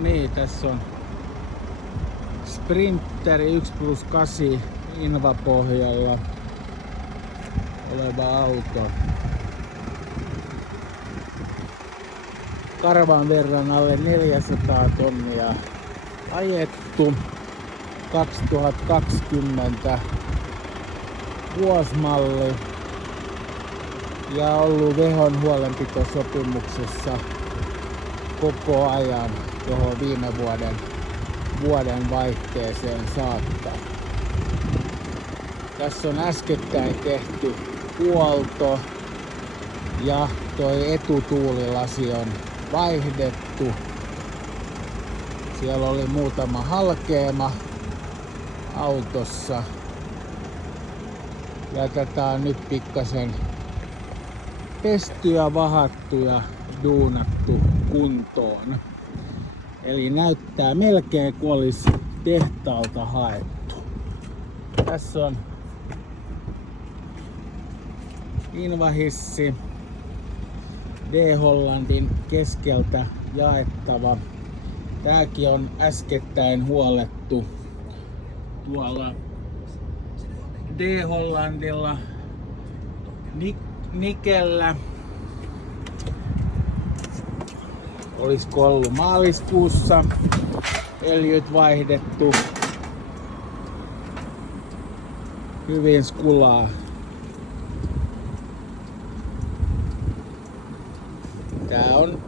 No niin, tässä on Sprinter 1+8 Invapohjalla oleva auto. Karvan verran alle 400 tonnia ajettu. 2020 vuosimalli ja ollut Vehon huolenpitosopimuksessa koko ajan tuohon viime vuoden vaihteeseen saakka. Tässä on äskettäin tehty huolto ja toi etutuulilasi on vaihdettu. Siellä oli muutama halkeama autossa. Ja tätä on nyt pikkasen pesty ja vahattu ja duunattu kuntoon. Eli näyttää melkein kuin olisi tehtaalta haettu. Tässä on invahissi, D-Hollandin keskeltä jaettava. Tääkin on äskettäin huolettu tuolla D-Hollandilla Nikellä. Olisiko ollut maaliskuussa öljyt vaihdettu. Hyvin skulaa. Tää on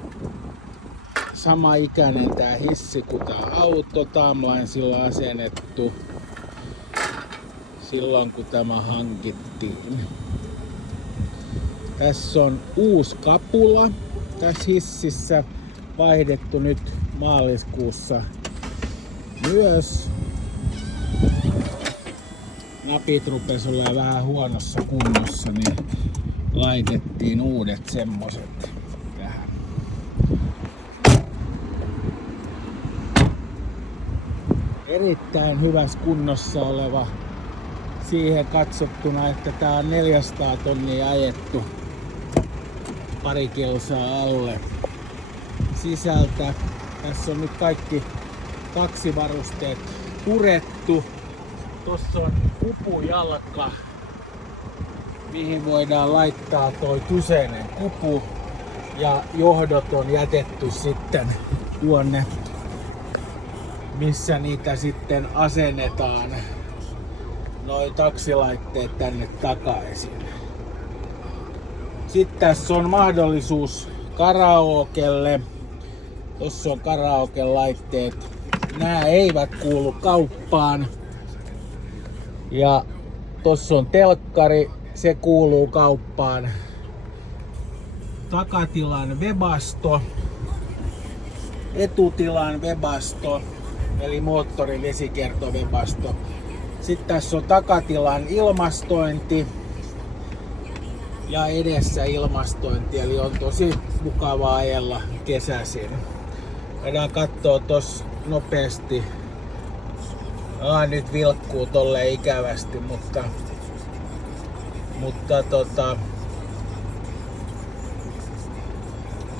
sama ikäinen tää hissi kuin tää auto. Timeline sillä asennettu silloin kun tämä hankittiin. Tässä on uusi kapula tässä hississä, vaihdettu nyt maaliskuussa myös. Napit rupesi olemaan vähän huonossa kunnossa, niin laitettiin uudet semmoset tähän. Erittäin hyvässä kunnossa oleva siihen katsottuna, että tää on 400 tonnia ajettu pari kilsaa alle sisältä. Tässä on nyt kaikki taksivarusteet purettu. Tossa on kupujalka, mihin voidaan laittaa toi kyseinen kupu, ja johdot on jätetty sitten tuonne, missä niitä sitten asennetaan. Noi taksilaitteet tänne takaisin. Sitten tässä on mahdollisuus karaokelle. Tossa on karaoke-laitteet. Nämä eivät kuulu kauppaan. Ja tossa on telkkari, se kuuluu kauppaan. Takatilan webasto. Etutilan webasto, eli moottorin vesikiertowebasto. Sitten tässä on takatilan ilmastointi ja edessä ilmastointi, eli on tosi mukavaa ajella kesäisin. Voidaan katsoa tossa nopeasti. Nyt vilkkuu tolleen ikävästi, mutta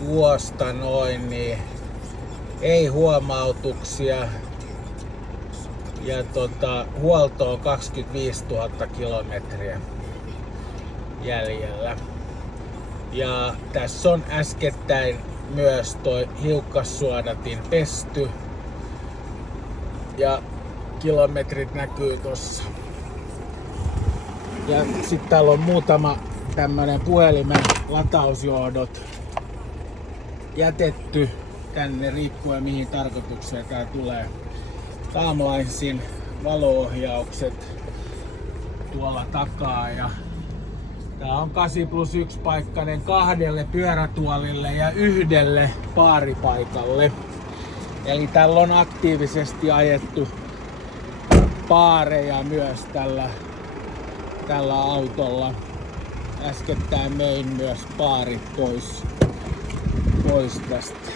tuosta noin niin ei huomautuksia. Ja huolto on 25 000 kilometriä jäljellä. Ja tässä on äskettäin myös toi hiukkassuodatin pesty. Ja kilometrit näkyy tossa. Ja sitten täällä on muutama tämmönen puhelimen latausjohdot jätetty tänne riippuen mihin tarkoitukseen tää tulee. Timelinesin valo-ohjaukset tuolla takaa, ja tää on 8+1 paikkainen 2 pyörätuolille ja 1 paaripaikalle. Eli tällä on aktiivisesti ajettu paareja myös tällä autolla. Äskettäin mein myös paarit pois tästä.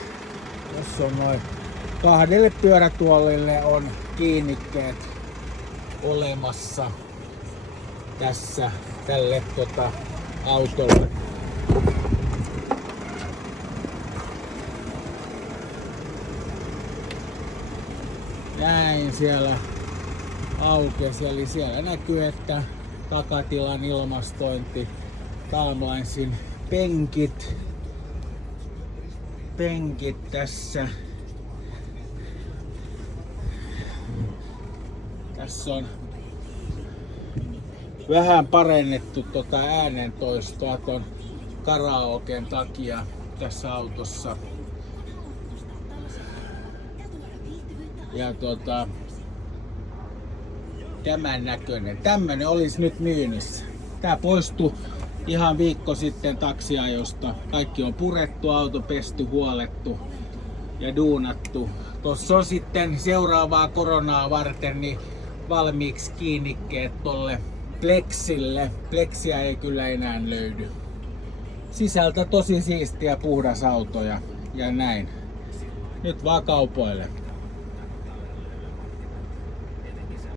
Tässä on noin 2 pyörätuolille on kiinnikkeet olemassa tässä tälle autolle. Näin siellä aukesi, eli siellä näkyy, että takatilan ilmastointi, Timelinesin penkit tässä. Tässä on vähän parannettu äänentoistoa ton karaoken takia tässä autossa. Ja tämän näköinen. Tämmönen olisi nyt myynnissä. Tää poistui ihan viikko sitten taksiajosta. Kaikki on purettu, auto pesty, huolettu ja duunattu. Tossa on sitten seuraavaa koronaa varten niin valmiiksi kiinnikkeet tolle Plexille. Plexiä ei kyllä enää löydy. Sisältä tosi siistiä puhdas auto ja näin. Nyt vaan kaupoille.